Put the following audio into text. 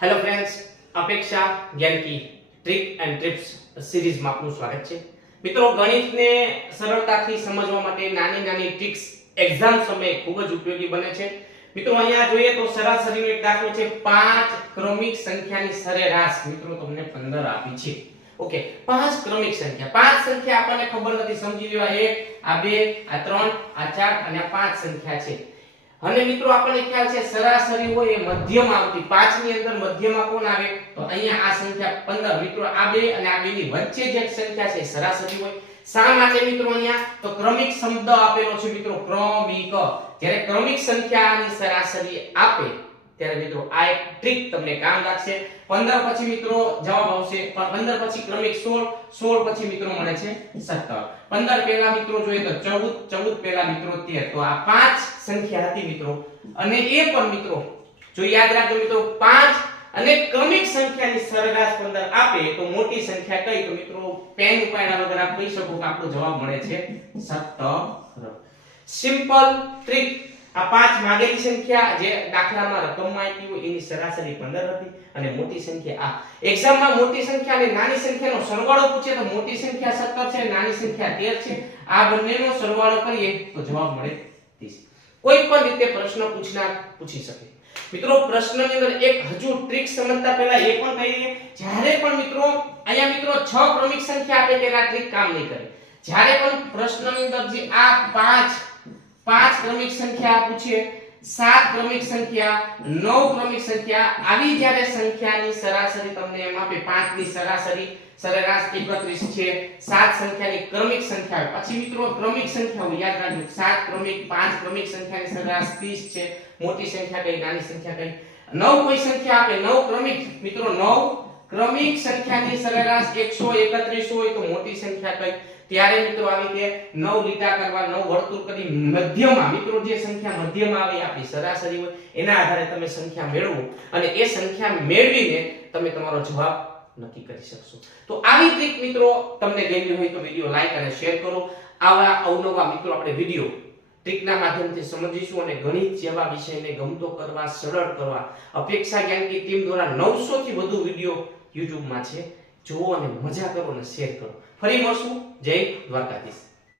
Hello friends, અપેક્ષા જ્ઞાન કી trick and trips સિરીઝમાં આપનું સ્વાગત છે. મિત્રો, ગણિતને સરળતાથી સમજવા માટે નાની નાની ટ્રિક્સ એક્ઝામ સમયે ખૂબ જ ઉપયોગી બને છે. મિત્રો, અહીંયા જોઈએ તો સરાસરીનો એક દાખલો છે. 5 ક્રમિક સંખ્યાની સરેરાશ મિત્રો તમને 15 આપી છે. ઓકે, 5 ક્રમિક સંખ્યા. 5 સંખ્યા આપણને ખબર નથી, સમજી લ્યો. આ 1, આ 2, આ 3 અને આ 5 સંખ્યા છે. અને મિત્રો આપણને ખ્યાલ છે સરાસરી હોય એ મધ્યમાં આવતી. 5 ની અંદર મધ્યમાં કોણ આવે? તો અહીંયા આ સંખ્યા 15. મિત્રો, આ 2 અને આ 2 ની વચ્ચે જે સંખ્યા છે સરાસરી હોય. શા માટે મિત્રો? અહીંયા તો ક્રમિક શબ્દ આપેલો છે મિત્રો, ક્રમિક. જ્યારે ક્રમિક સંખ્યાની સરાસરી આપે ત્યારે મિત્રો આ એક ટ્રીક તમને કામ લાગશે. 15 પછી મિત્રો જવાબ આવશે, પણ 15 પછી ક્રમિક 16, 16 પછી મિત્રો મળે છે 17. 15 પહેલા મિત્રો જોઈએ તો 14, 14 પહેલા મિત્રો 13. તો આ 5 સંખ્યા હતી મિત્રો. અને એ પણ મિત્રો જો યાદ રાખજો મિત્રો, 5 અને ક્રમિક સંખ્યાની સરેરાશ 15 આપે તો મોટી સંખ્યા કઈ? તો મિત્રો પેન ઉપાડ્યા વગર આપ કહી શકો કે આપણો જવાબ મળે છે 17. Simple trick. આ 5 માગેલી સંખ્યા જે દાખલામાં રકમમાં આપી હોય એની સરાસરી 15 હતી અને મોટી સંખ્યા આ. એક્ઝામમાં મોટી સંખ્યા અને નાની સંખ્યાનો સરવાળો પૂછે તો મોટી સંખ્યા 17 છે, નાની સંખ્યા 13 છે. આ બંનેનો સરવાળો કરીએ તો જવાબ મળે 30. કોઈ પણ રીતે પ્રશ્ન પૂછનાર પૂછી શકે. મિત્રો, પ્રશ્નની અંદર એક હજુ ટ્રીક સમજતા પહેલા એ પણ કહી દઈએ, જ્યારે પણ મિત્રો અહીંયા મિત્રો 6 ક્રમિક સંખ્યા આપે તેના ટ્રીક કામ નહીં કરે. જ્યારે પણ પ્રશ્નની અંદર જે આ 5 ક્રમિક સંખ્યા પૂછે, 7 ક્રમિક સંખ્યા, 9 ક્રમિક સંખ્યા, આવી જ્યારે સંખ્યાની સરાસરી તમને એમ આપે, 5 ની સરાસરી સરેરાશ 31 છે, 7 સંખ્યાની ક્રમિક સંખ્યા, પછી મિત્રો ક્રમિક સંખ્યાઓ યાદ રાખજો, 7 ક્રમિક, 5 ક્રમિક સંખ્યાની સરેરાશ 30 છે. મોટી સંખ્યા કઈ, નાની સંખ્યા કઈ? 9 કોઈ સંખ્યા આપે, 9 ક્રમિક મિત્રો, 9 ક્રમિક સંખ્યાની સરેરાશ 131 હોય તો મોટી સંખ્યા કઈ? ત્યારે મિત્રો આવી કે 9 લીટા કરવા, 9 વર્તુળ કરી મધ્યમાં મિત્રો જે સંખ્યા મધ્યમાં આવે આપણી સરાસરી હોય એના આધારે તમે સંખ્યા મેળવો અને એ સંખ્યા મેળવીને તમે તમારો જવાબ નક્કી કરી શકશો. તો આવી ટ્રીક મિત્રો તમને ગમી હોય તો વિડિયો લાઈક અને શેર કરો. આવા અવનવા મિત્રો આપણે વિડિયો ટ્રીકના માધ્યમથી સમજીશું અને ગણિત જેવા વિષયને ગમતો કરવા, સરળ કરવા અપેક્ષા જ્ઞાન કી ટીમ દ્વારા 900 થી વધુ વિડિયો YouTube માં છે. જુઓ અને મજા કરો અને શેર કરો. ફરી મળશું. જય દ્વારકાધીશ.